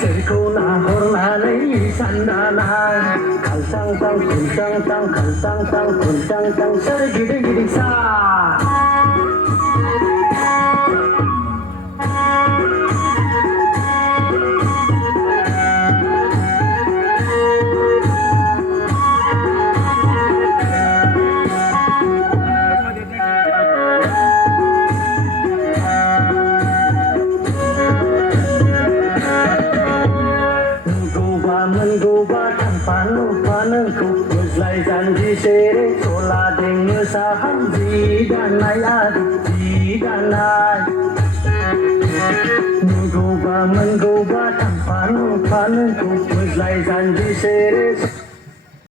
सोरखौ नाहरनानै सानदाना खालसां सां खुनसां सां खालसां सां खुनसां सां सोर गिदिं गिदिं सा Menggubah tanpa lupa nengku Uzlai janji sere Sola dengu saham Zidanai adik Zidanai Menggubah tanpa lupa nengku Uzlai janji sere